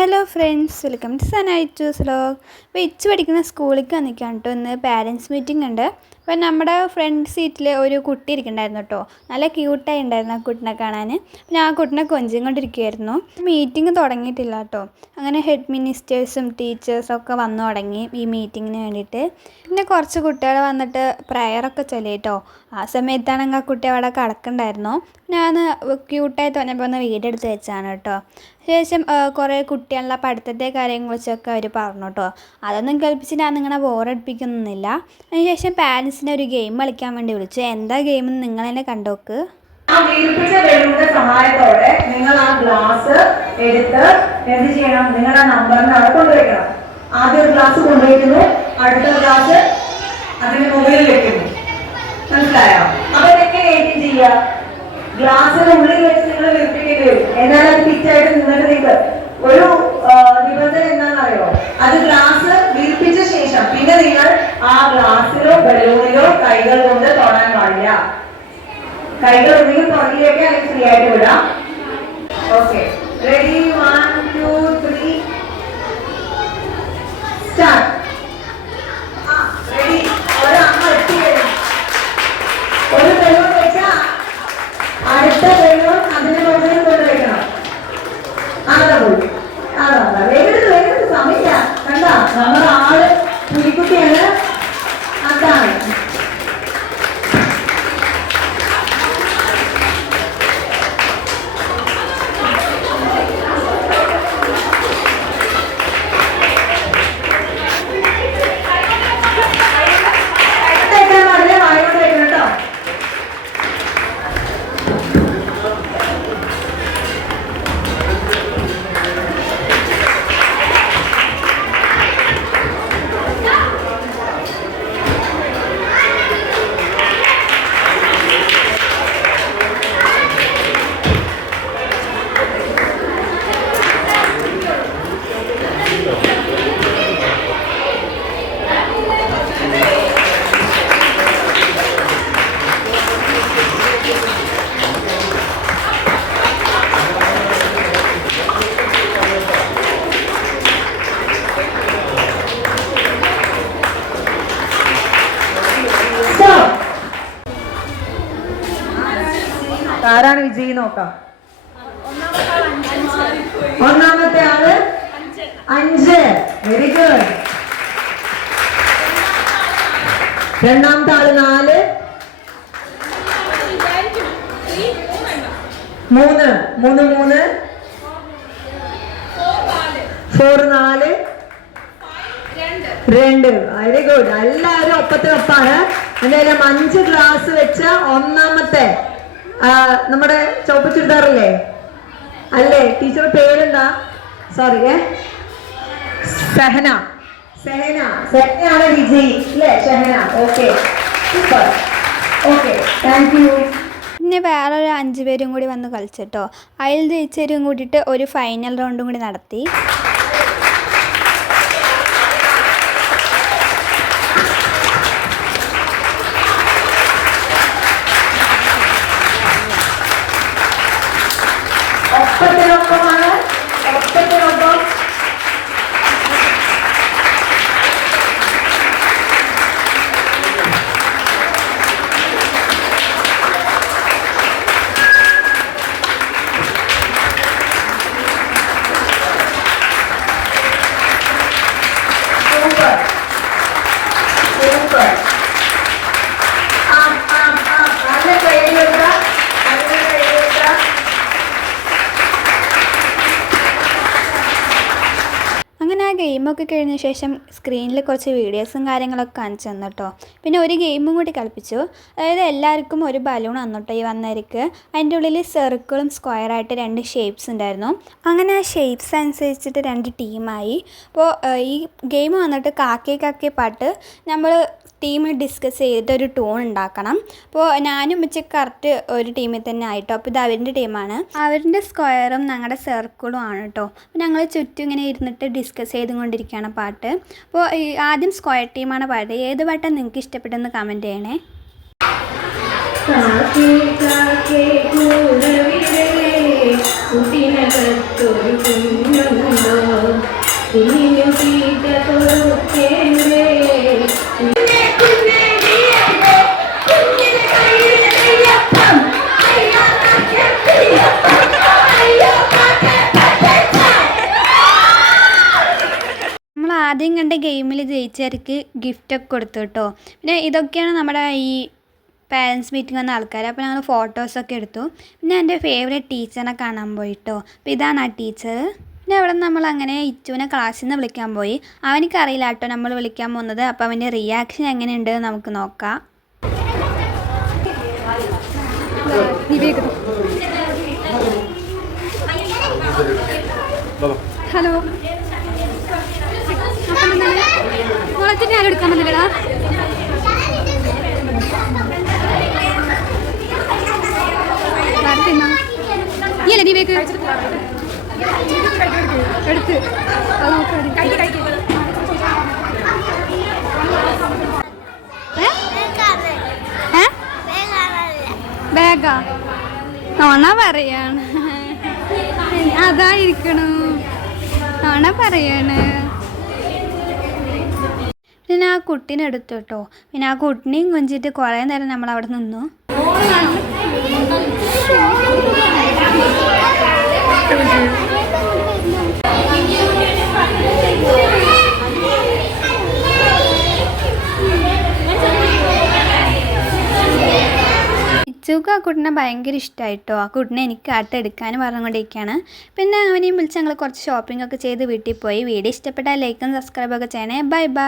Hello friends welcome to സനായി ചൂസ് ലോഗ് അപ്പോൾ ഇച്ച് പഠിക്കുന്ന സ്കൂളിലേക്ക് വന്നിരിക്കുകയാണ് കേട്ടോ ഇന്ന് പാരൻസ് മീറ്റിംഗ് ഉണ്ട്. അപ്പോൾ നമ്മുടെ ഫ്രണ്ട് സീറ്റിൽ ഒരു കുട്ടി ഇരിക്കണ്ടായിരുന്നു കേട്ടോ. നല്ല ക്യൂട്ടായി ഉണ്ടായിരുന്നു ആ കുട്ടിനെ കാണാൻ. പിന്നെ ആ കുട്ടിനെ കൊഞ്ചും കൊണ്ടിരിക്കുമായിരുന്നു മീറ്റിംഗ് തുടങ്ങിയിട്ടില്ല കേട്ടോ. അങ്ങനെ ഹെഡ് മിനിസ്റ്റേഴ്സും ടീച്ചേഴ്സും ഒക്കെ വന്നു തുടങ്ങി ഈ മീറ്റിങ്ങിന് വേണ്ടിയിട്ട്. പിന്നെ കുറച്ച് കുട്ടികൾ വന്നിട്ട് പ്രയറൊക്കെ ചൊല്ലി കേട്ടോ. ആ സമയത്താണെങ്കിൽ ആ കുട്ടി അവിടെ കിടക്കണ്ടായിരുന്നു. ഞാൻ ക്യൂട്ടായി തോന്നിയപ്പോൾ ഒന്ന് വീടെടുത്ത് വെച്ചാണ് കേട്ടോ. ശേഷം കുറേ കുട്ടികളുടെ പഠിത്തത്തെ വെച്ചൊക്കെ അവർ പറഞ്ഞു കേട്ടോ. അതൊന്നും കേൾപ്പിച്ച് ഞാൻ നിങ്ങളെ ബോറടിപ്പിക്കുന്നില്ല അതിനുശേഷം പാരൻസിനെ ഒരു ഗെയിം കളിക്കാൻ വേണ്ടി വിളിച്ചു. എന്താ ഗെയിം എന്ന് നിങ്ങൾ തന്നെ കണ്ടോക്ക്. സഹായത്തോടെ നിങ്ങൾ ആ ഗ്ലാസ് എടുത്ത് എന്ത് ചെയ്യണം? നിങ്ങളുടെ നമ്പറിന് അവിടെ കൊണ്ടുവയ്ക്കണം. ആദ്യ ഒരു ഗ്ലാസ് കൊണ്ടുവയ്ക്കുന്നു. അടുത്ത ഗ്ലാസ് അതിന് മുകളിൽ വെക്കുന്നു മനസ്സിലായോ? അപ്പൊ ഇതൊക്കെ ഏറ്റും ചെയ്യുക? ഉള്ളിൽ വെച്ച് നിങ്ങൾ വീർപ്പിക്കേണ്ടി വരും. എന്നാൽ അത് ഫിറ്റായിട്ട് നിന്നിട്ട് നിങ്ങൾ ഒരു നിബന്ധന എന്താണെന്നറിയോ? അത് ഗ്ലാസ് വീർപ്പിച്ച ശേഷം പിന്നെ നിങ്ങൾ ആ ഗ്ലാസ്സിലോ ബലൂണിലോ കൈകൾ കൊണ്ട് തൊടാൻ പാടില്ല. കൈകൾ ഒന്നുകിൽ പുറകിലേക്ക് അല്ലെങ്കിൽ ഫ്രീ ആയിട്ട് വിടാം. Okay ready one two three ആരാണ് വിജയി നോക്കാം. ഒന്നാമത്തെ ആൾ? അഞ്ച്. വെരി ഗുഡ് രണ്ടാമത്തെ ആൾ നാല്. മൂന്ന്. മൂന്ന് മൂന്ന്. ഫോർ നാല്. രണ്ട്. വെരി ഗുഡ് എല്ലാവരും ഒപ്പത്തിനൊപ്പാണ്. എന്തായാലും അഞ്ച് ഗ്ലാസ് വെച്ച ഒന്നാമത്തെ നമ്മുടെ ചോപ്പ ചുരിദാറല്ലേ അല്ലേ? ടീച്ചർ പേരെന്താ? സോറി ഏ? സഹന. സഹന. സഹനയാണ് വിജയ് അല്ലേ? Sahana. Okay super okay thank you പിന്നെ വേറെ ഒരു അഞ്ച് പേരും കൂടി വന്ന് കളിച്ചിട്ടോ. അതിൽ ജയിച്ചവരും കൂടിയിട്ട് ഒരു ഫൈനൽ റൗണ്ടും കൂടി നടത്തി ഒപ്പത്തിനൊപ്പമാണ് ഒപ്പത്തിനൊപ്പം സൂപ്പർ സൂപ്പർ ആ ആ ആ നല്ല കൈ വെക്കുക നല്ല കൈ വെക്കുക അങ്ങനെ ആ ഗെയിമൊക്കെ കഴിഞ്ഞ ശേഷം സ്ക്രീനിൽ കുറച്ച് വീഡിയോസും കാര്യങ്ങളൊക്കെ കാണിച്ചു തന്നു കേട്ടോ പിന്നെ ഒരു ഗെയിമും കൂടി കളിപ്പിച്ചു. അതായത് എല്ലാവർക്കും ഒരു ബലൂൺ തന്നിട്ടോ ഈ വന്നവർക്ക്. അതിന്റെ ഉള്ളിൽ സർക്കിളും സ്ക്വയറായിട്ട് രണ്ട് ഷേപ്സ് ഉണ്ടായിരുന്നു. അങ്ങനെ ആ ഷേപ്സ് അനുസരിച്ചിട്ട് രണ്ട് ടീമായി അപ്പോൾ ഈ ഗെയിം വന്നിട്ട് കാക്കേ കാക്കേ പാട്ട് നമ്മൾ ടീം ഡിസ്കസ് ചെയ്തിട്ട് ഒരു ടൂൺ ഉണ്ടാക്കണം. അപ്പോൾ ഞാനും ഉച്ച കറക്റ്റ് ഒരു ടീമിൽ തന്നെ ആയിട്ടോ. അപ്പോൾ ഇത് അവരിന്റെ ടീമാണ് അവരിന്റെ സ്ക്വയറും ഞങ്ങളുടെ സർക്കിളും ആണ് കേട്ടോ അപ്പോൾ ഞങ്ങൾ ചുറ്റും ഇങ്ങനെ ഇരുന്നിട്ട് ഡിസ്കസ് യൂസ് ചെയ്തുകൊണ്ടിരിക്കുകയാണ് പാട്ട്. അപ്പോൾ ആദ്യം സ്ക്വയർ ടീമാണ് പാട്ട് ഏത് പാട്ടാണ് നിങ്ങൾക്ക് ഇഷ്ടപ്പെട്ടെന്ന് കമന്റ് ചെയ്യണേ. കുഞ്ഞു തീറ്റ കൊടുക്കേ ഗിഫ്റ്റ് ഗിഫ്റ്റൊക്കെ കൊടുത്തു കേട്ടോ. പിന്നെ ഇതൊക്കെയാണ് നമ്മുടെ ഈ പാരൻസ് മീറ്റിംഗ് വന്ന ആൾക്കാർ അപ്പോൾ ഞങ്ങൾ ഫോട്ടോസൊക്കെ എടുത്തു. പിന്നെ എന്റെ ഫേവറേറ്റ് ടീച്ചറിനെ കാണാൻ പോയി കേട്ടോ അപ്പോൾ ഇതാണ് ആ ടീച്ചർ പിന്നെ അവിടെ നിന്ന് നമ്മൾ അങ്ങനെ ഇച്ചുവിനെ ക്ലാസ്സിൽ നിന്ന് വിളിക്കാൻ പോയി. അവനിക്കറിയില്ല കേട്ടോ നമ്മൾ വിളിക്കാൻ പോകുന്നത്. അപ്പോൾ അവന്റെ റിയാക്ഷൻ എങ്ങനെയുണ്ട് നമുക്ക് നോക്കാം. ഹലോ. മുളച്ചിട്ട് ആരും എടുക്കാൻ പറ്റില്ലടാ നീ അല്ലേ നീ വേക്ക് എടുത്ത്. അത് ബാഗാ? നോണ പറയാണ്. അതായിരിക്കണു. നോണ പറയാണ്. പിന്നെ ആ കുട്ടീനെ എടുത്തു കേട്ടോ. പിന്നെ ആ കുട്ടിനെയും കൊഞ്ചിട്ട് കുറേ നേരം നമ്മൾ അവിടെ നിന്നു. ഇച്ചുക്ക് ആ കുട്ടിനെ ഭയങ്കര ഇഷ്ടമായിട്ടോ ആ കുട്ടിനെ എനിക്ക് ആട്ടെടുക്കാനും പറഞ്ഞുകൊണ്ടിരിക്കുകയാണ്. പിന്നെ അവനെയും വിളിച്ച് ഞങ്ങൾ കുറച്ച് ഷോപ്പിംഗ് ഒക്കെ ചെയ്ത് വീട്ടിൽ പോയി. വീഡിയോ ഇഷ്ടപ്പെട്ടാൽ ലൈക്കും സബ്സ്ക്രൈബൊക്കെ ചെയ്യണേ. Bye bye